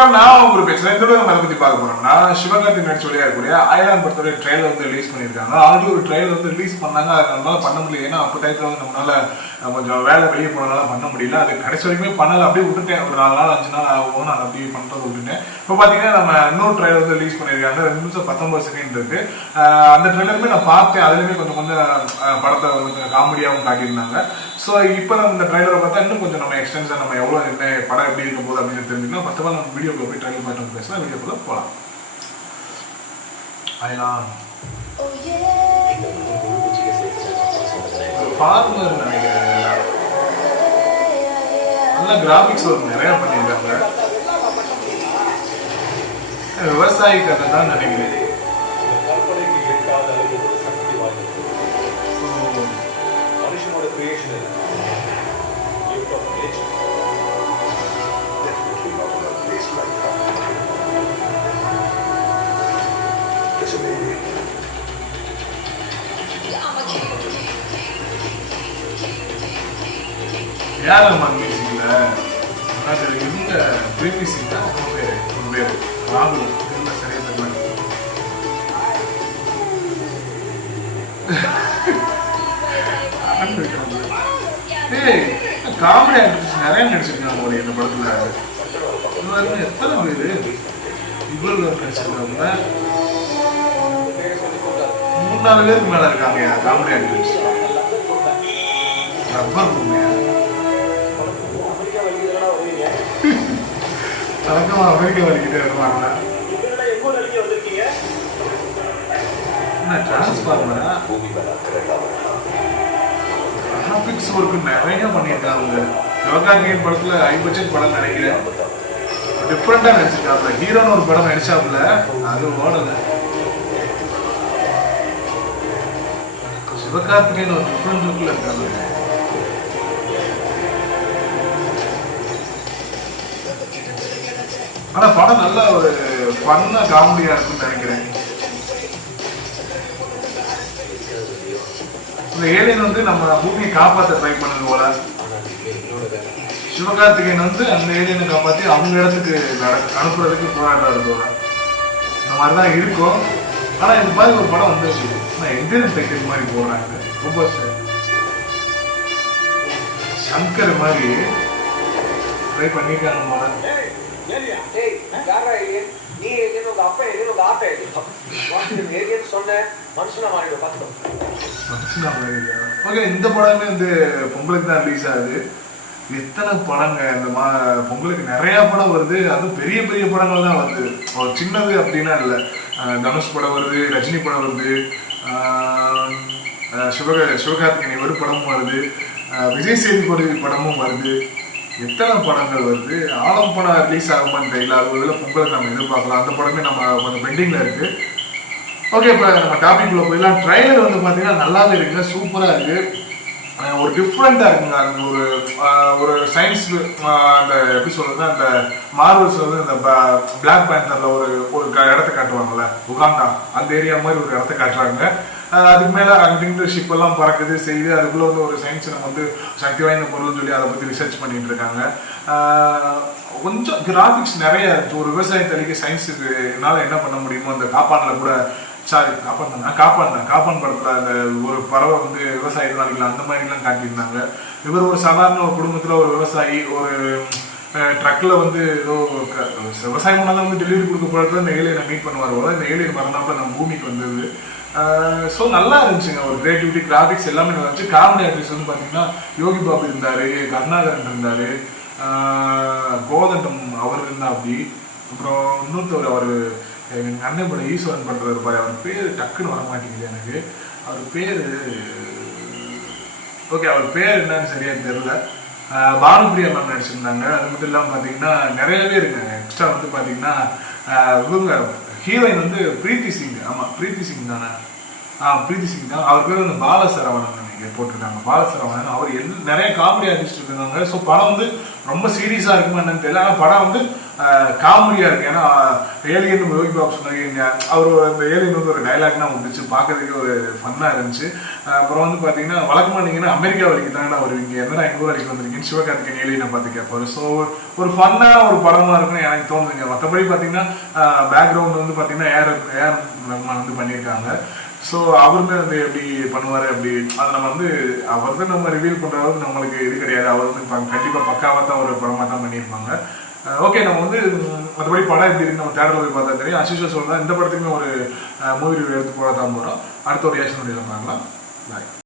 வணக்கம், நான் ஒரு பேசுறேன். இதோட நம்ம அதை பத்தி பார்க்க போறோம்னா, சிவகார்த்திகேயன் நடிச்ச வெளியா இருக்கக்கூடிய அயலான் படத்தோட ட்ரெயிலர் வந்து ரிலீஸ் பண்ணியிருக்காங்க. ஆல்ரெடி ஒரு ட்ரெயிலர் வந்து ரிலீஸ் பண்ணாங்க. அது நம்மளால பண்ண முடியல. ஏன்னா அப்போ டைத்துல வந்து நம்மளால கொஞ்சம் வேலை வெளியே போனதால பண்ண முடியல. அது கடைசி வரைக்குமே பண்ணல. அப்படியே விட்டுட்டேன். ஒரு 4 நாள் 5 நாள் ஆகும். நான் அப்படியே பண்றது விட்டுட்டேன். இப்போ பாத்தீங்கன்னா நம்ம இன்னொரு ட்ரெயிலர் வந்து ரிலீஸ் பண்ணியிருக்காங்க. 2 நிமிஷம் 19 செகண்ட் இருக்கு. அந்த ட்ரெயிலருமே நான் பார்த்தேன். அதுலயுமே கொஞ்சம் படத்தை கொஞ்சம் காமெடியாகவும் காட்டியிருந்தாங்க. ஸோ இப்போ நம்ம இந்த ட்ரெயிலரை பார்த்தா இன்னும் கொஞ்சம் நம்ம எக்ஸ்டென்ஷன் நம்ம எவ்வளோ என்ன படம் எப்படி இருக்கும் போது அப்படின்னு தெரிஞ்சுக்கலாம். ஃபர்ஸ்ட் ஆஃப் ஆல் நம்ம வீடியோக்குள்ள போய் ட்ரெயிலர் பார்த்து பேசலாம். வீடியோக்குள்ள போகலாம். அயலான் ஃபார்மர் நினைக்கிறேன். நல்ல கிராபிக்ஸ் ஒர்க் நிறைய பண்ணியிருக்காங்க. விவசாயி கதை தான் நினைக்கிறேன். யார் நம்ம மியூசிக்ல இவங்க பிரீத்தி சிங் தான் ஒரு பேர் ராகுல் இருந்தா சரியா தெரியல. ஏய், காமெடி ஆக்டர்ஸ் நிறைய நடிச்சிருக்காங்க போல இந்த படத்துல. எத்தனை பேரு இவ்வளவு நடிச்சிருக்காங்க? 3-4 பேருக்கு மேல இருக்காங்க காமெடி ஆக்டர்ஸ். ரப்பர் பூமியா தலக்கமா அமெரிக்கா வலிக்கிட்டே வருவாங்க. டிரான்ஸ்ஃபார்மரா கிராபிக்ஸ் ஒர்க் நிறைய பண்ணியிருக்காங்க. சிவகார்த்திகேயன் படத்துல ஹை பட்ஜெட் படம் நினைக்கிறேன். டிஃப்ரெண்டா நடிச்சிருக்காங்க. ஹீரோன்னு ஒரு படம் நடிச்சாப்புல, அது ஓடல. சிவகார்த்திகேயன் ஒரு டிஃப்ரெண்ட் லுக்ல இருக்காங்க. ஆனா படம் நல்ல ஒரு ஃபன்னா காமெடியா இருக்குன்னு நினைக்கிறேன். இந்த ஏலியன் வந்து நம்ம பூமியை காப்பாற்ற ட்ரை பண்ணது போல, சிவகார்த்திகேயன் வந்து அந்த ஏலியனை காப்பாற்றி அவங்க இடத்துக்கு அனுப்புறதுக்கு போராடுறது போல. இந்த மாதிரிதான் இருக்கும். ஆனா இந்த மாதிரி ஒரு படம் வந்து எந்திரன் டைட்டில் மாதிரி போடுறாங்க. ரொம்ப சங்கர் மாதிரி ட்ரை பண்ணிருக்காங்க போல. இந்த படமே வந்து பொங்கலுக்கு தான் ரிலீஸ் ஆகுது. எத்தனை படங்க இந்த பொங்கலுக்கு நிறைய படம் வருது. அதுவும் பெரிய பெரிய படங்கள் தான் வருது. சின்னது அப்படின்னா இல்லை. தனுஷ் படம் வருது, ரஜினி படம் வருது, சிவகார்த்திகேயன் ஒரு படமும் வருது, விஜய் சேதுபதி படமும் வருது. எத்தனை படங்கள் வருது. ஆலம் படம் ரிலீஸ் ஆகுமான்னு தெரியல. அது பொங்கலுக்கு நம்ம எதிர்பார்க்கலாம். அந்த படமே நம்ம கொஞ்சம் பெண்டிங்ல இருக்கு. ஓகே, இப்போ நம்ம டாபிக் உள்ள போயிடலாம். ட்ரைலர் வந்து பார்த்தீங்கன்னா நல்லாவே இருக்குங்க, சூப்பராக இருக்கு. ஒரு டிஃப்ரெண்டா இருக்குங்க. அந்த ஒரு சயின்ஸ் அந்த எப்படி சொல்றது, அந்த மார்வல்ஸ் வந்து இந்த பிளாக் பேந்தர்ல ஒரு இடத்த காட்டுவாங்கல்ல, உகாண்டா அந்த ஏரியா மாதிரி ஒரு இடத்த காட்டுறாங்க. அதுக்கு மேல அங்கிட்டு ஷிப் எல்லாம் பறக்குது செய்து அதுக்குள்ள வந்து ஒரு சயின்ஸ் நம்ம வந்து சக்தி வாய்ந்த பொருள்னு சொல்லி அதை பத்தி ரிசர்ச் பண்ணிட்டு இருக்காங்க. கொஞ்சம் கிராபிக்ஸ் நிறைய. ஒரு விவசாயத்தளிக்க சயின்ஸுக்குனால என்ன பண்ண முடியுமோ, அந்த காப்பான்ல கூட காப்பான் படத்துல அந்த ஒரு பறவை வந்து விவசாயத்தில் அடிக்கலாம் அந்த மாதிரி எல்லாம் காட்டியிருந்தாங்க. இவர் ஒரு சாதாரண ஒரு குடும்பத்துல ஒரு விவசாயி ஒரு ட்ரக்ல வந்து ஏதோ விவசாயம் பண்ணாதான் வந்து டெலிவரி கொடுக்க போறது இந்த ஏலியனை மீட் பண்ணுவார் போல. இந்த ஏலியன் மறந்தாப்புல நம்ம பூமிக்கு வந்தது. ஸோ நல்லா இருந்துச்சுங்க. ஒரு கிரியேட்டிவிட்டி, கிராபிக்ஸ் எல்லாமே நல்லா இருந்துச்சு. காமெடி ஆர்டிஸ்ட் வந்து பார்த்தீங்கன்னா யோகி பாபு இருந்தாரு, கருணாகரன் இருந்தாரு, கோதண்டம் அவர் இருந்தா. அப்படி அப்புறம் இன்னொருத்தவர் அவர் எங்கள் அண்ணன் படம் ஈஸ்வரன் பண்றது இருப்பாரு. அவர் பேர் டக்குன்னு வர மாட்டேங்குது எனக்கு. அவர் பேர் ஓகே, அவர் பேர் என்னன்னு சரியா தெரியல. பானுபிரியா மேம் நடிச்சிருந்தாங்க. அது மட்டும் இல்லாமல் பார்த்தீங்கன்னா நிறையவே இருக்குங்க. எக்ஸ்ட்ரா வந்து பார்த்தீங்கன்னா இவங்க ஹீரோயின் வந்து பிரீத்தி சிங். ஆமாம், பிரீத்தி சிங் தானே? பிரீத்தி சிங் தான். அவர் பேர் வந்து பாலசரவணன் போட்டிருக்காங்க. பாலசரவணன் அவர் நிறைய காமெடி ஆர்டிஸ்ட் இருக்காங்க. ஸோ படம் வந்து ரொம்ப சீரியஸாக இருக்குமா என்னன்னு தெரியல. ஆனால் படம் வந்து காமெடியா இருக்கு. ஏன்னா ஏலியன் யோகி பாபு சொன்னாங்க, அவர் அந்த ஏலியன் வந்து ஒரு டைலாக்னா வந்துச்சு, பார்க்கறதுக்கு ஒரு ஃபன்னா இருந்துச்சு. அப்புறம் வந்து பாத்தீங்கன்னா வழக்கமா நீங்கன்னா அமெரிக்கா வரைக்கும் தானே வருவீங்க, என்னடா எங்க ஊர் வரைக்கும் வந்திருக்கீங்க, சிவகார்த்திகேயன் ஏலியனை பார்த்து கேட்பாரு. ஸோ ஒரு ஃபன்னான ஒரு படமா இருக்குன்னு எனக்கு தோணுதுங்க. மற்றபடி பாத்தீங்கன்னா பேக்ரவுண்ட் வந்து பாத்தீங்கன்னா ஏஆர் ரஹ்மான் வந்து பண்ணியிருக்காங்க. ஸோ அவருமே வந்து எப்படி பண்ணுவார் அப்படி அதை நம்ம வந்து அவர் தான் நம்ம ரிவீல் பண்ணுற அளவுக்கு நம்மளுக்கு இது கிடையாது. அவர் வந்து கண்டிப்பாக பக்காவாக தான் ஒரு படமாக தான் பண்ணியிருப்பாங்க. ஓகே, நம்ம வந்து மற்றபடி படம் எப்படி இருக்கு நம்ம தேட்டரில் போய் பார்த்தா தெரியும். அசிஷுவல் சொல்கிறேன், இந்த படத்துக்குமே ஒரு மூவி ரிவ்யூ எடுத்து போட தான் போகிறோம். அடுத்த ஒரு ரியாக்ஷன் வீடியோவில் பார்க்கலாம். பாய்.